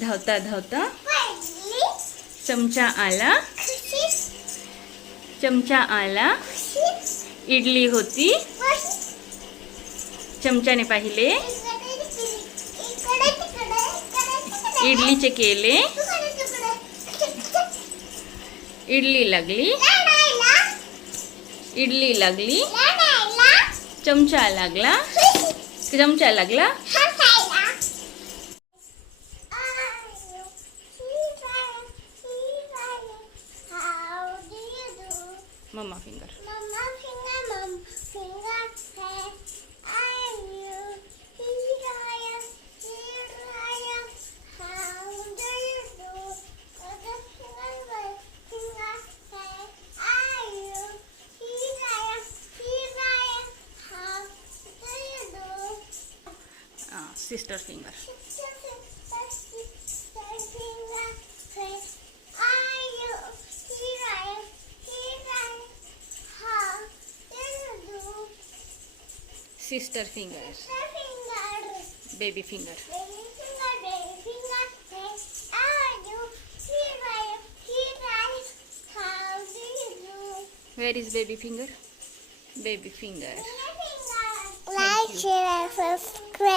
धावता धावता. चमचा आला. चमचा आला. इडली होती. चमच्याने पाहिले. इडलीचे केले. इडली लागली. इडली लागली. चमचा लागला. चमचा लागला. Mama finger. Mama finger, mom finger. I'm you. Here I am. Here I am. How do you do? Other finger, my finger. I'm you. Here I am. Here I am. How do you do? Ah, sister finger. Sister sister finger baby finger. Where is baby finger? Baby finger. Like share and subscribe.